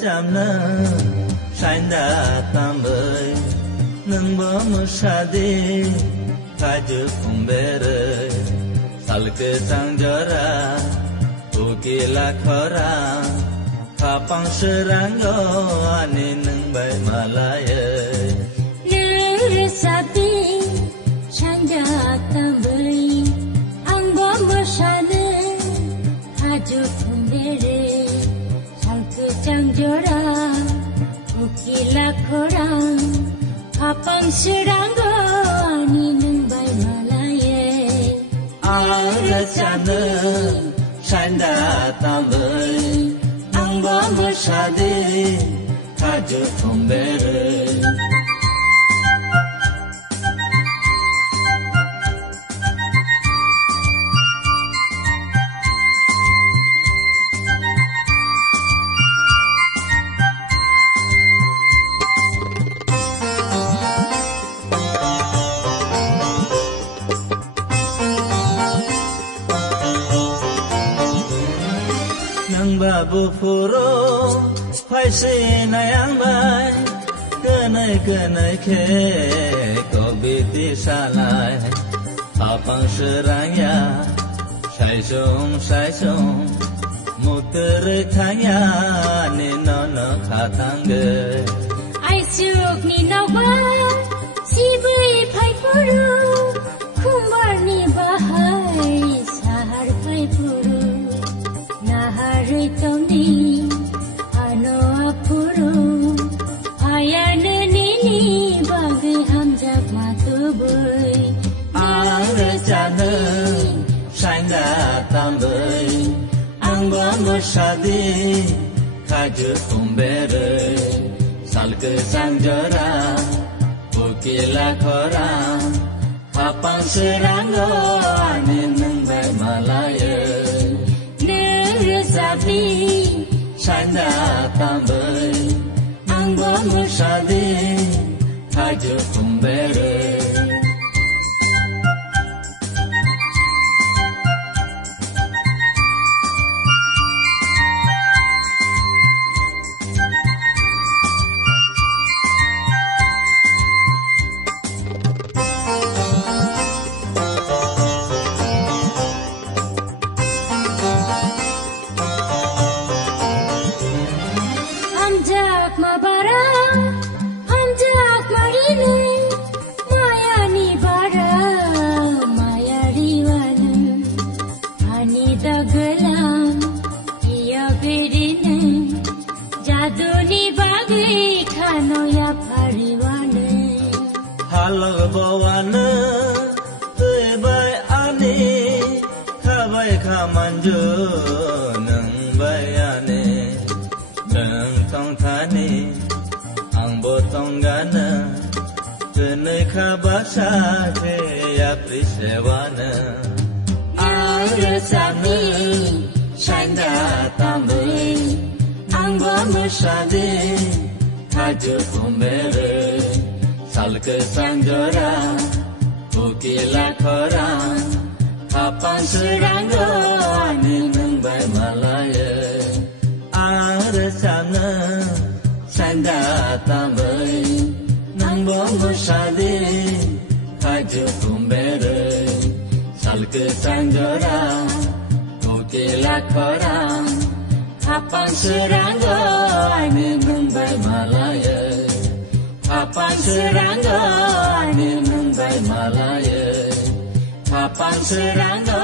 chamna sainda tambay nang bo musade kaju kumbere salke sangjara ukila khora kapang seranggo ani nang bai malaya Sabi sainda tambay ang bo musade kaju kumbere salke sangjara ukila khora kapang seranggo ani nang bai malaya Arachana sainda tambay ang bo musade kaju kumbere Babu puro paise nayang bay kenai ke ko biti salai apang seraya sai song muter thaya ni no khatang ge ai suk ni no ba si bui phai puru khumbar ni bahai sahar phai puru Nahari toni ano apuru ayan nini bagi hamjak matubui Arachana sainda tambay ang bo musade kaju kumbere salke sangjara ukila khora apang seranggo ani nang bai malaya Sabi sainda tambay ang bo musade kaju kumbere Hamjak mabara hamjak marine maya ni bara maya riwana ani dagalam iya berine jadu ni bagi khano ya pariwana halal bawana tui bai ani khabai khamanjo nang bai ani nang tong thani ang botong gana kenai khabasa the ya prisewana Arachana sainda tambay ang bo musade kaju kumbere salke sangjara ukila khora kapang seranggo ani nang bai malaya Arachana sainda tambay nang bo musade kaju kumbere salke sangjara ukila khora kapang seranggo ani nang bai malaya kapang seranggo ani nang bai malaya kapang seranggo